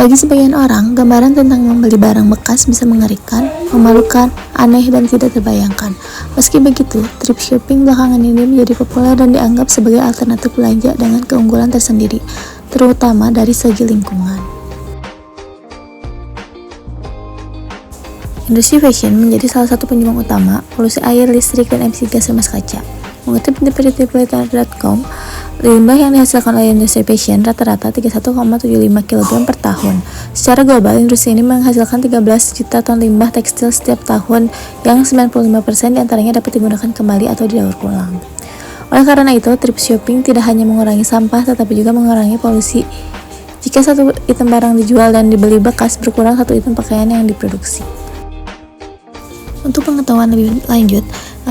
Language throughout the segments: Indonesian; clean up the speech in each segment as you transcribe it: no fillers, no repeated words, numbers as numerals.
Bagi sebagian orang, gambaran tentang membeli barang bekas bisa mengerikan, memalukan, aneh, dan tidak terbayangkan. Meski begitu, thrift shopping belakangan ini menjadi populer dan dianggap sebagai alternatif belanja dengan keunggulan tersendiri, terutama dari segi lingkungan. Industri fashion menjadi salah satu penyumbang utama polusi air, listrik, dan emisi gas rumah kaca. Mengutip Depredator.com, limbah yang dihasilkan oleh industri fashion rata-rata 31,75 kg per tahun. Secara global, industri ini menghasilkan 13 juta ton limbah tekstil setiap tahun, yang 95% diantaranya dapat digunakan kembali atau didaur ulang. Oleh karena itu, thrift shopping tidak hanya mengurangi sampah, tetapi juga mengurangi polusi. Jika satu item barang dijual dan dibeli bekas, berkurang satu item pakaian yang diproduksi. Untuk pengetahuan lebih lanjut,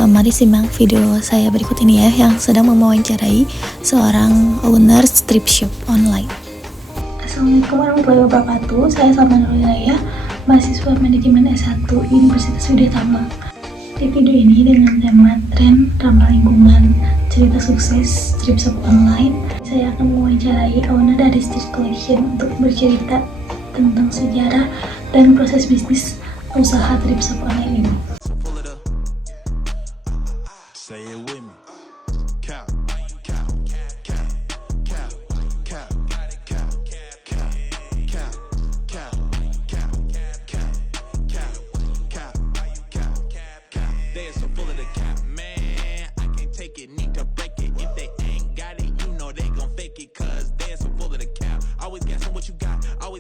mari simak video saya berikut ini ya, yang sedang mewawancarai seorang owner thrift shop online. Assalamualaikum warahmatullahi wabarakatuh. Saya Salman Raya, mahasiswa manajemen S1 Universitas Widya Tama. Di video ini dengan tema tren ramah lingkungan, cerita sukses thrift shop online, saya akan mewawancarai owner dari Street Collection untuk bercerita tentang sejarah dan proses bisnis usaha thrift shop online ini.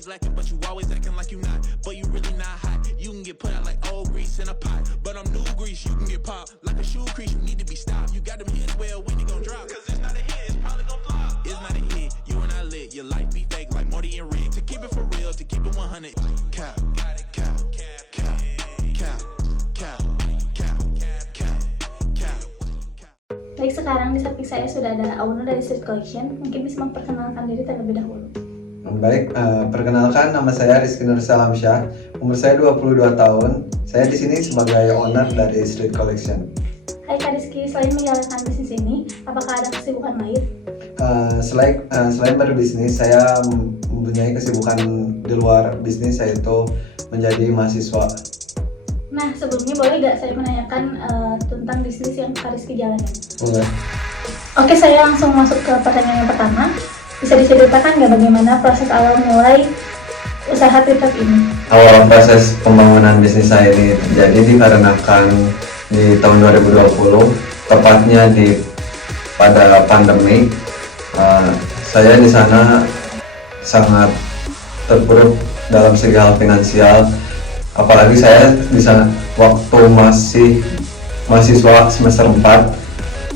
Lacking, but you always acting like you not. But you really not hot. You can get put out like old grease in a pot. But I'm new grease, you can get popped like a shoe crease. You need to be stopped. You got them hits, well, when you gon' drop? Cause it's not a hit, it's probably gon' flop. It's not a hit, you are not lit. Your life be fake like Morty and Rick. To keep it for real, to keep it 100. Cap, cap, cap, cap, cap, cap, cap, cap. Baik, sekarang di samping saya sudah ada owner dari Street Collection. Mungkin bisa memperkenalkan diri terlebih dahulu. Baik, perkenalkan, nama saya Rizky Nur Salamsyah, umur saya 22 tahun. Saya di sini sebagai owner dari Street Collection. Hai Kak Rizky, selain menjalankan bisnis ini, apakah ada kesibukan lain? Selain berbisnis, saya mempunyai kesibukan di luar bisnis, yaitu menjadi mahasiswa. Nah, sebelumnya boleh gak saya menanyakan tentang bisnis yang Kak Rizky jalani? Boleh. Oke, saya langsung masuk ke pertanyaan yang pertama. Bisa diceritakan nggak bagaimana proses awal mulai usaha thrift shop ini? Awal proses pembangunan bisnis saya ini terjadi dikarenakan di tahun 2020, tepatnya pada pandemi. Saya di sana sangat terpuruk dalam segi hal finansial. Apalagi saya di sana waktu masih mahasiswa semester 4,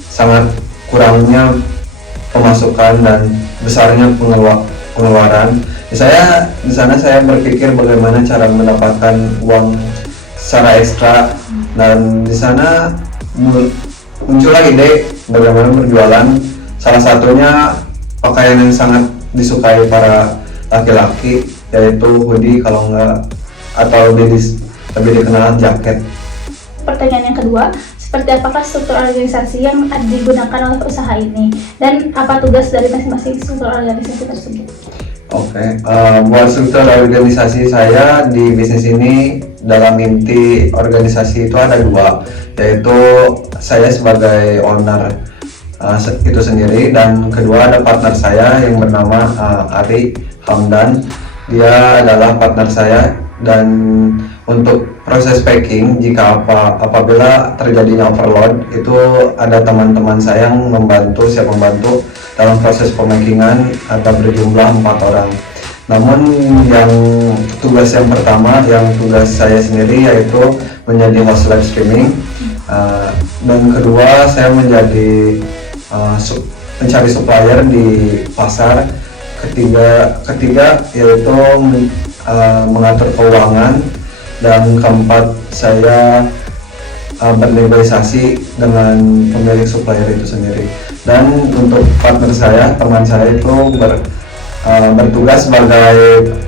sangat kurangnya pemasukan dan besarnya pengeluaran. Di sana saya berpikir bagaimana cara mendapatkan uang secara ekstra, dan di sana muncullah ide bagaimana berjualan. Salah satunya pakaian yang sangat disukai para laki-laki, yaitu hoodie kalau enggak, atau lebih dikenal jaket. Pertanyaan yang kedua, seperti apakah struktur organisasi yang digunakan oleh usaha ini, dan apa tugas dari masing-masing struktur organisasi tersebut? Oke, buat struktur organisasi saya di bisnis ini, dalam inti organisasi itu ada dua, yaitu saya sebagai owner itu sendiri, dan kedua ada partner saya yang bernama Ari Hamdan. Dia adalah partner saya, dan untuk proses packing, apabila terjadinya overload, itu ada teman-teman saya yang siap membantu dalam proses pemackingan. Ada berjumlah 4 orang. Namun yang tugas yang pertama, yang tugas saya sendiri, yaitu menjadi host live streaming, dan kedua saya menjadi pencari supplier di pasar. Ketiga yaitu mengatur keuangan, dan keempat saya bernegosiasi dengan pemilik supplier itu sendiri. Dan untuk partner saya, teman saya itu bertugas sebagai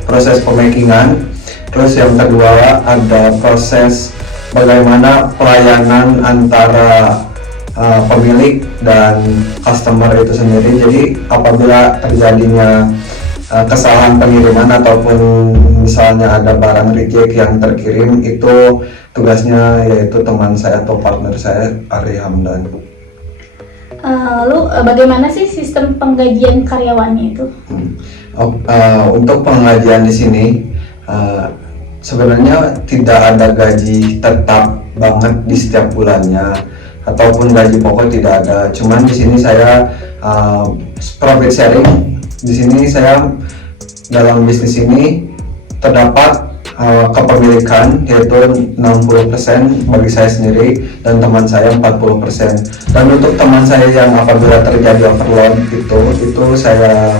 proses pemakingan. Terus yang kedua ada proses bagaimana pelayanan antara pemilik dan customer itu sendiri. Jadi apabila terjadinya kesalahan pengiriman ataupun misalnya ada barang reject yang terkirim, itu tugasnya yaitu teman saya atau partner saya, Ari Hamdan. Lalu bagaimana sih sistem penggajian karyawannya itu? Untuk penggajian di sini sebenarnya tidak ada gaji tetap banget di setiap bulannya ataupun gaji pokok tidak ada. Cuman di sini saya profit sharing. Di sini saya dalam bisnis ini terdapat kepemilikan yaitu 60% bagi saya sendiri dan teman saya 40%. Dan untuk teman saya yang apabila terjadi overload itu saya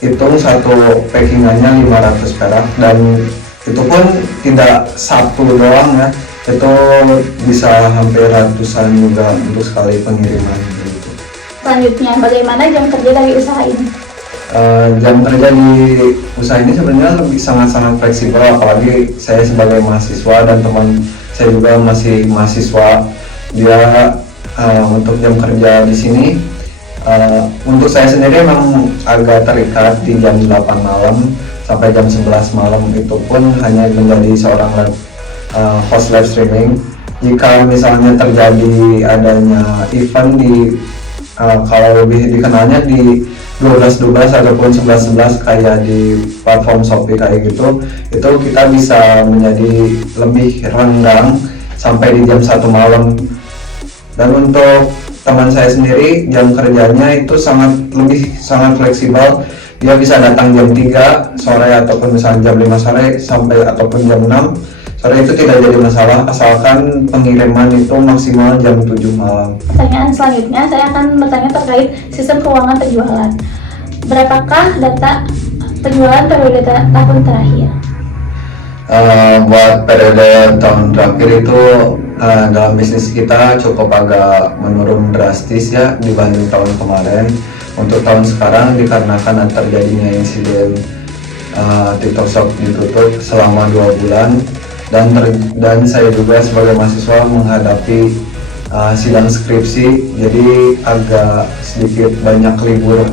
hitung satu packingannya 500 perak, dan itu pun tidak satu doang ya, itu bisa hampir ratusan juga untuk sekali pengiriman gitu. Selanjutnya, bagaimana jam kerja dari usaha ini? Jam kerja di usaha ini sebenarnya lebih sangat-sangat fleksibel, apalagi saya sebagai mahasiswa dan teman saya juga masih mahasiswa. Dia untuk jam kerja di sini untuk saya sendiri memang agak terikat di jam 8 malam sampai jam 11 malam, itu pun hanya menjadi seorang host live streaming. Jika misalnya terjadi adanya event di kalau lebih dikenalnya di 12-12 ataupun 11-11 kayak di platform Shopee kayak gitu, itu kita bisa menjadi lebih renggang sampai di jam 1 malam. Dan untuk teman saya sendiri jam kerjanya itu sangat fleksibel. Dia bisa datang jam 3 sore ataupun misalnya jam 5 sore sampai ataupun jam 6 sore, itu tidak jadi masalah asalkan pengiriman itu maksimal jam 7 malam. Pertanyaan selanjutnya, saya akan bertanya terkait sistem keuangan penjualan. Berapakah data penjualan periode tahun terakhir? Buat periode tahun terakhir itu dalam bisnis kita cukup agak menurun drastis ya dibanding tahun kemarin. Untuk tahun sekarang dikarenakan terjadinya insiden TikTok Shop ditutup selama 2 bulan, dan saya juga sebagai mahasiswa menghadapi sidang skripsi, jadi agak sedikit banyak libur.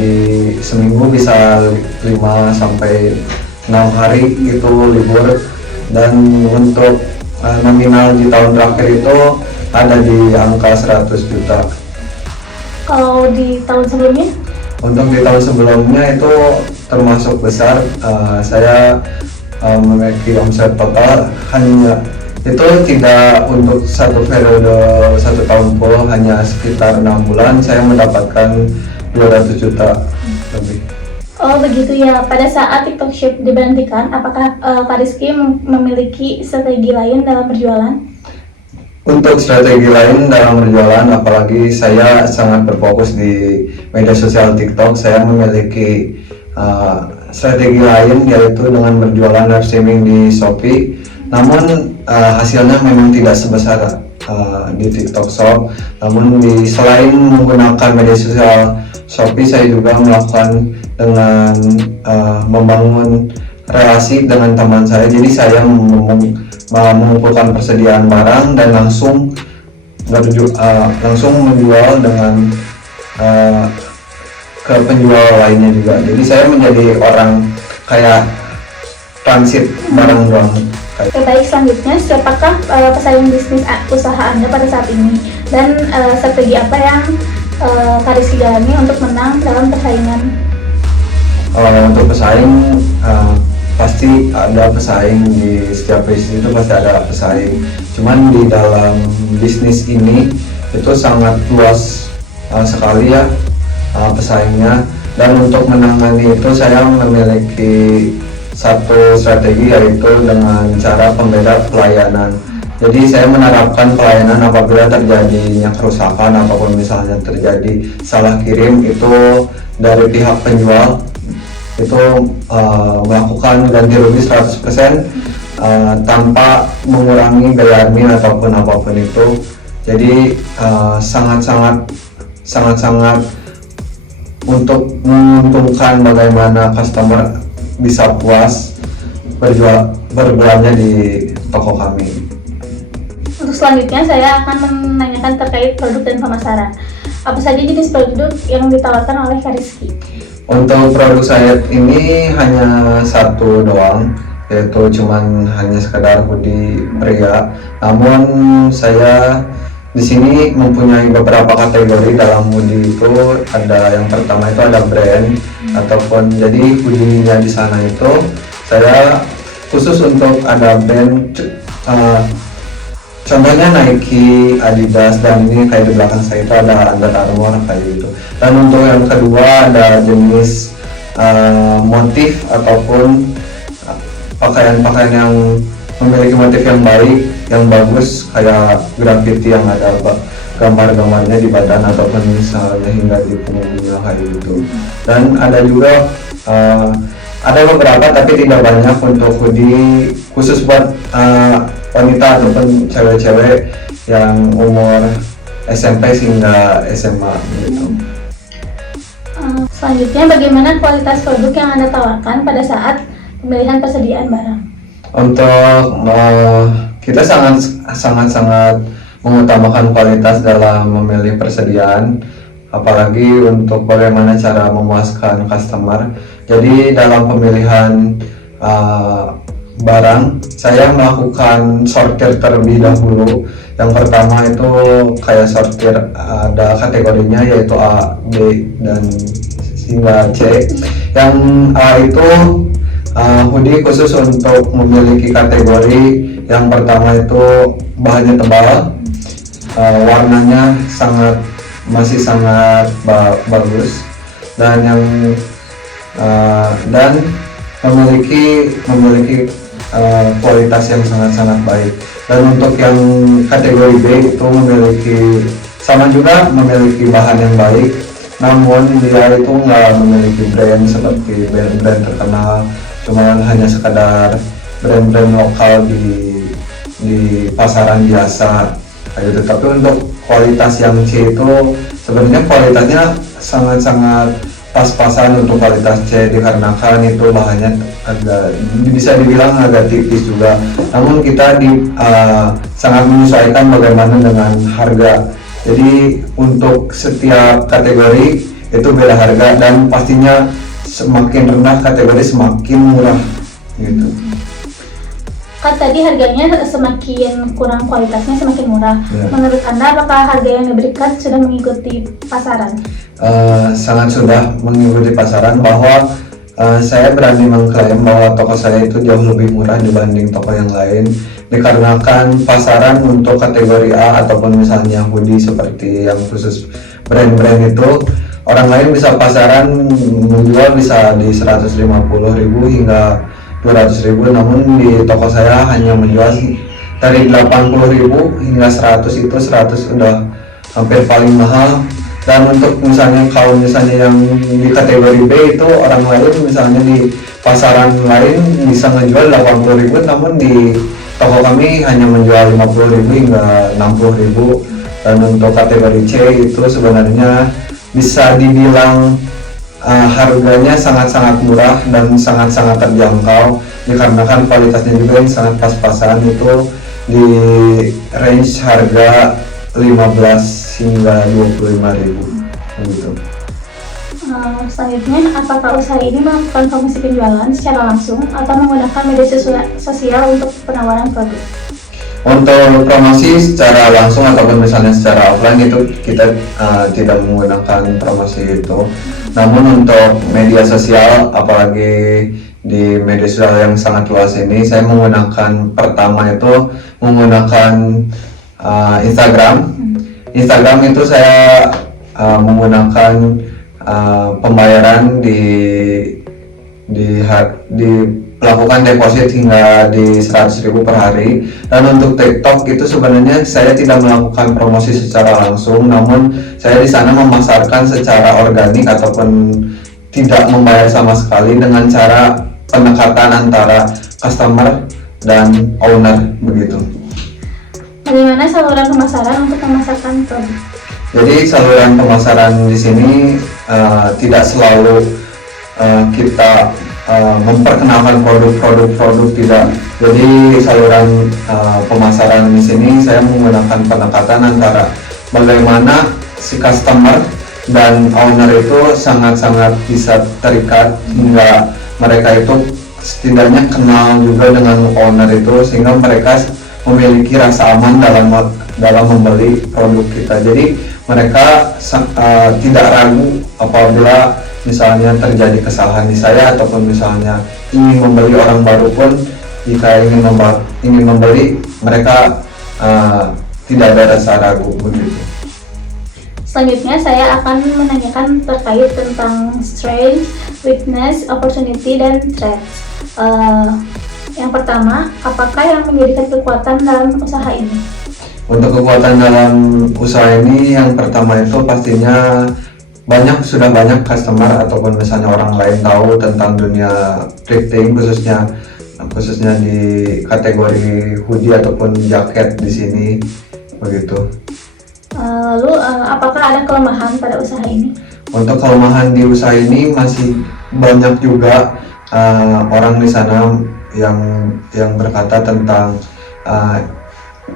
Di seminggu bisa 5 sampai 6 hari itu libur, dan untuk nominal di tahun terakhir itu ada di angka 100 juta. Kalau di tahun sebelumnya? Untuk di tahun sebelumnya itu termasuk besar. Saya memiliki omset total hanya itu tidak untuk satu periode 1 tahun full, hanya sekitar 6 bulan saya mendapatkan 200 juta lebih. Oh begitu ya. Pada saat TikTok Shop diberhentikan, apakah Kak Rizky memiliki strategi lain dalam berjualan? Untuk strategi lain dalam berjualan, apalagi saya sangat berfokus di media sosial TikTok, saya memiliki strategi lain yaitu dengan berjualan live streaming di Shopee. Namun hasilnya memang tidak sebesar di TikTok Shop. Namun selain menggunakan media sosial Shopee, saya juga melakukan dengan membangun relasi dengan teman saya. Jadi saya mengumpulkan persediaan barang dan langsung menjual dengan ke penjual lainnya juga. Jadi saya menjadi orang kayak transit barang doang. Oke, baik, selanjutnya siapakah pesaing bisnis usaha Anda pada saat ini, dan strategi apa yang Kak Rizky jalani untuk menang dalam persaingan? Untuk pesaing pasti ada pesaing, di setiap bisnis itu pasti ada pesaing. Cuman di dalam bisnis ini itu sangat luas sekali ya pesaingnya, dan untuk menangani itu saya memiliki satu strategi, yaitu dengan cara pembeda pelayanan. Jadi saya menerapkan pelayanan apabila terjadinya kerusakan apapun, misalnya terjadi salah kirim, itu dari pihak penjual itu melakukan ganti rugi 100% tanpa mengurangi biaya admin ataupun apapun itu. Jadi sangat-sangat untuk menguntungkan bagaimana customer bisa puas berbelanja di toko kami. Untuk selanjutnya saya akan menanyakan terkait produk dan pemasaran. Apa saja jenis produk yang ditawarkan oleh Kak Rizky? Untuk produk saya ini hanya satu doang, yaitu cuman hanya sekedar hoodie pria. Namun saya di sini mempunyai beberapa kategori dalam hoodie itu. Ada yang pertama itu ada brand ataupun jadi hoodie-nya di sana itu saya khusus untuk ada brand. Contohnya Nike, Adidas, dan ini kayak di belakang saya itu ada Under Armour kayak gitu. Dan untuk yang kedua ada jenis motif ataupun pakaian-pakaian yang memiliki motif yang baik, yang bagus, kayak graffiti yang ada gambar-gambarnya di badan ataupun misalnya hingga di punggungnya kayak gitu. Dan ada juga ada beberapa tapi tidak banyak untuk hoodie khusus buat wanita ataupun cewek-cewek yang umur SMP hingga SMA gitu. Selanjutnya, bagaimana kualitas produk yang Anda tawarkan pada saat pemilihan persediaan barang? Untuk kita sangat mengutamakan kualitas dalam memilih persediaan, apalagi untuk bagaimana cara memuaskan customer. Jadi dalam pemilihan barang, saya melakukan sortir terlebih dahulu. Yang pertama itu kayak sortir, ada kategorinya yaitu A, B, dan hingga C. Yang A itu hoodie khusus untuk memiliki kategori. Yang pertama itu bahannya tebal, warnanya masih sangat bagus, dan dan memiliki kualitas yang sangat baik. Dan untuk yang kategori B itu memiliki bahan yang baik, namun dia itu nggak memiliki brand seperti brand terkenal, cuma hanya sekadar brand lokal di pasaran biasa kayak gitu. Tapi untuk kualitas yang C itu sebenarnya kualitasnya sangat pas-pasan untuk kualitas C, dikarenakan itu bahannya agak bisa dibilang agak tipis juga. Namun kita sangat menyesuaikan bagaimana dengan harga. Jadi untuk setiap kategori itu beda harga, dan pastinya semakin rendah kategori semakin murah gitu. Kan tadi harganya semakin kurang, kualitasnya semakin murah. Ya. Menurut Anda, apakah harga yang diberikan sudah mengikuti pasaran? Sangat sudah mengikuti pasaran, bahwa saya berani mengklaim bahwa toko saya itu jauh lebih murah dibanding toko yang lain, dikarenakan pasaran untuk kategori A ataupun misalnya hoodie seperti yang khusus brand-brand itu, orang lain bisa pasaran menjual bisa di 150.000 hingga 200.000, namun di toko saya hanya menjual dari 80.000 hingga 100. Itu 100 udah hampir paling mahal. Dan untuk misalnya yang di kategori B itu, orang lain misalnya di pasaran lain bisa menjual 80.000, namun di toko kami hanya menjual 50.000 hingga 60.000. Dan untuk kategori C itu sebenarnya bisa dibilang harganya sangat murah dan sangat terjangkau, dikarenakan kualitasnya juga yang sangat pas-pasan, itu di range harga 15 hingga 25.000 gitu. Selanjutnya, apakah usaha ini melakukan promosi penjualan secara langsung atau menggunakan media sosial untuk penawaran produk? Untuk promosi secara langsung ataupun misalnya secara offline itu kita tidak menggunakan promosi itu. Namun untuk media sosial, apalagi di media sosial yang sangat luas ini, saya pertama itu menggunakan Instagram. Instagram itu saya menggunakan pembayaran melakukan deposit hingga di 100.000 per hari. Dan untuk TikTok itu sebenarnya saya tidak melakukan promosi secara langsung, namun saya di sana memasarkan secara organik ataupun tidak membayar sama sekali, dengan cara pendekatan antara customer dan owner begitu. Bagaimana saluran pemasaran untuk memasarkan produk? Jadi saluran pemasaran di sini tidak selalu kita memperkenalkan produk, tidak. Jadi saluran pemasaran di sini saya menggunakan pendekatan antara bagaimana si customer dan owner itu sangat-sangat bisa terikat hingga mereka itu setidaknya kenal juga dengan owner itu, sehingga mereka memiliki rasa aman dalam membeli produk kita. Jadi mereka tidak ragu apabila misalnya terjadi kesalahan di saya, ataupun misalnya ingin membeli orang baru pun, jika ingin membeli, mereka tidak ada rasa ragu begitu. Selanjutnya saya akan menanyakan terkait tentang strength, weakness, opportunity, dan threats. Yang pertama, apakah yang menjadikan kekuatan dalam usaha ini? Untuk kekuatan dalam usaha ini, yang pertama itu pastinya sudah banyak customer ataupun misalnya orang lain tahu tentang dunia thrifting, khususnya di kategori hoodie ataupun jaket di sini begitu. Lalu apakah ada kelemahan pada usaha ini? Untuk kelemahan di usaha ini masih banyak juga orang di sana yang berkata tentang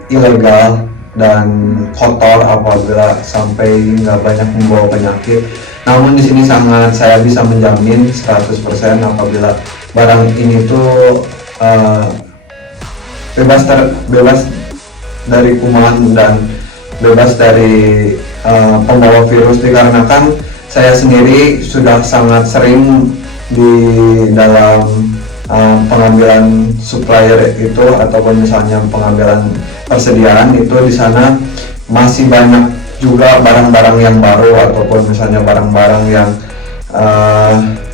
ilegal dan kotor apabila sampai nggak banyak membawa penyakit. Namun di sini saya bisa menjamin 100% apabila barang ini tuh bebas dari kuman dan bebas dari pembawa virus, dikarenakan saya sendiri sudah sangat sering di dalam pengambilan supplier itu, ataupun misalnya pengambilan persediaan itu, di sana masih banyak juga barang-barang yang baru ataupun misalnya barang-barang yang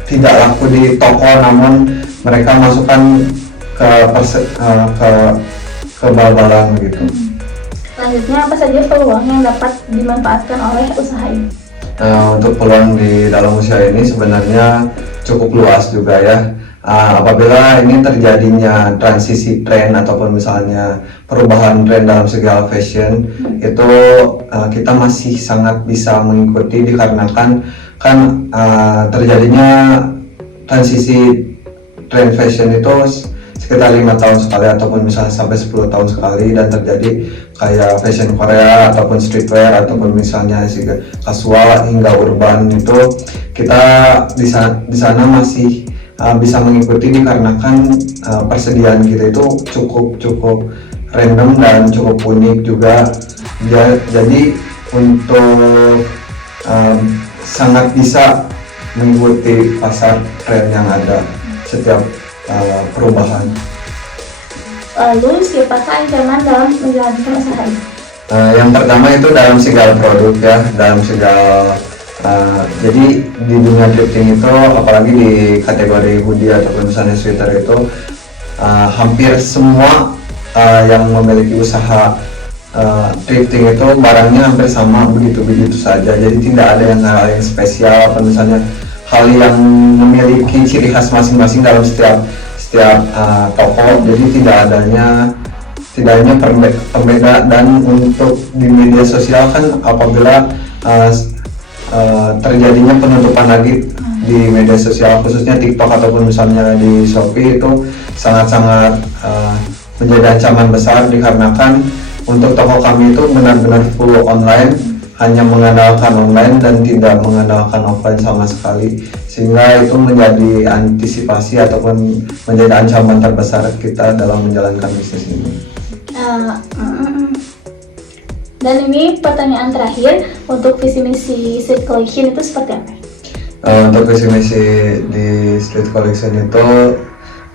tidak laku di toko, namun mereka masukkan ke bal-balan gitu. Selanjutnya, apa saja peluang yang dapat dimanfaatkan oleh usaha ini? Untuk peluang di dalam usaha ini sebenarnya cukup luas juga ya. Apabila ini terjadinya transisi tren ataupun misalnya perubahan tren dalam segala fashion, itu kita masih sangat bisa mengikuti, dikarenakan terjadinya transisi tren fashion itu sekitar 5 tahun sekali ataupun misalnya sampai 10 tahun sekali, dan terjadi kayak fashion Korea ataupun streetwear ataupun misalnya casual hingga urban, itu kita di sana masih bisa mengikuti, dikarenakan persediaan kita itu cukup random dan cukup unik juga. Jadi untuk sangat bisa mengikuti pasar tren yang ada setiap perubahan. Lalu, siapakah ancaman dalam menjalankan usaha ini? Yang pertama itu dalam segala produk ya, dalam segala jadi di dunia thrifting itu, apalagi di kategori hoodie ataupun misalnya sweater itu, hampir semua yang memiliki usaha thrifting itu barangnya hampir sama begitu saja. Jadi tidak ada hal yang spesial atau misalnya hal yang memiliki ciri khas masing-masing dalam setiap toko. Jadi tidak adanya perbedaan. Dan untuk di media sosial kan, apabila terjadinya penutupan lagi di media sosial, khususnya TikTok ataupun misalnya di Shopee, itu sangat-sangat menjadi ancaman besar, dikarenakan untuk toko kami itu benar-benar full online, hanya mengandalkan online dan tidak mengandalkan offline sama sekali, sehingga itu menjadi antisipasi ataupun menjadi ancaman terbesar kita dalam menjalankan bisnis ini. Dan ini pertanyaan terakhir, untuk visi misi Street Collection itu seperti apa? Untuk visi misi di Street Collection itu,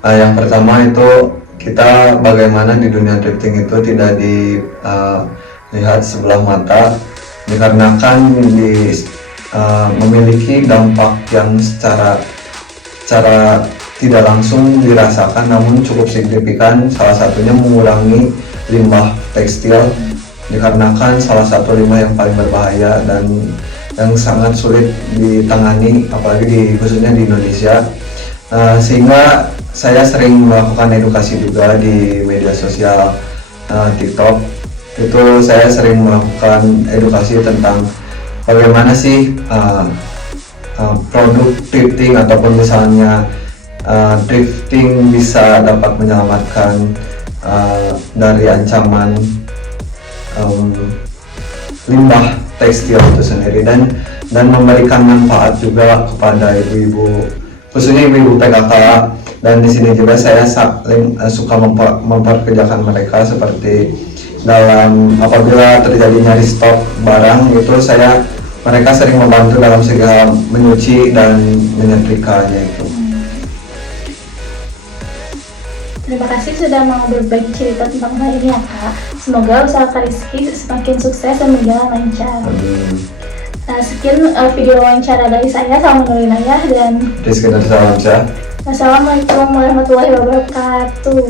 yang pertama itu kita bagaimana di dunia thrifting itu tidak dilihat sebelah mata, dikarenakan memiliki dampak yang secara tidak langsung dirasakan namun cukup signifikan. Salah satunya mengurangi limbah tekstil, dikarenakan salah satu limbah yang paling berbahaya dan yang sangat sulit ditangani, apalagi khususnya di Indonesia. Sehingga saya sering melakukan edukasi juga di media sosial TikTok. Itu saya sering melakukan edukasi tentang bagaimana sih produk thrifting ataupun misalnya thrifting bisa dapat menyelamatkan dari ancaman limbah tekstil itu sendiri dan memberikan manfaat juga kepada ibu-ibu, khususnya ibu-ibu PKK. Dan di sini juga saya saling suka memperkerjakan mereka, seperti dalam apabila terjadinya restock barang itu mereka sering membantu dalam segala menyuci dan menyetrikanya itu. Terima kasih sudah mau berbagi cerita tentang hal ini ya Kak. Semoga usaha Kak Rizky semakin sukses dan berjalan lancar. Nah, sekian video wawancara dari saya sama Nurul Inayah dan Rizky dan Salamsyah. Wassalamualaikum warahmatullahi wabarakatuh.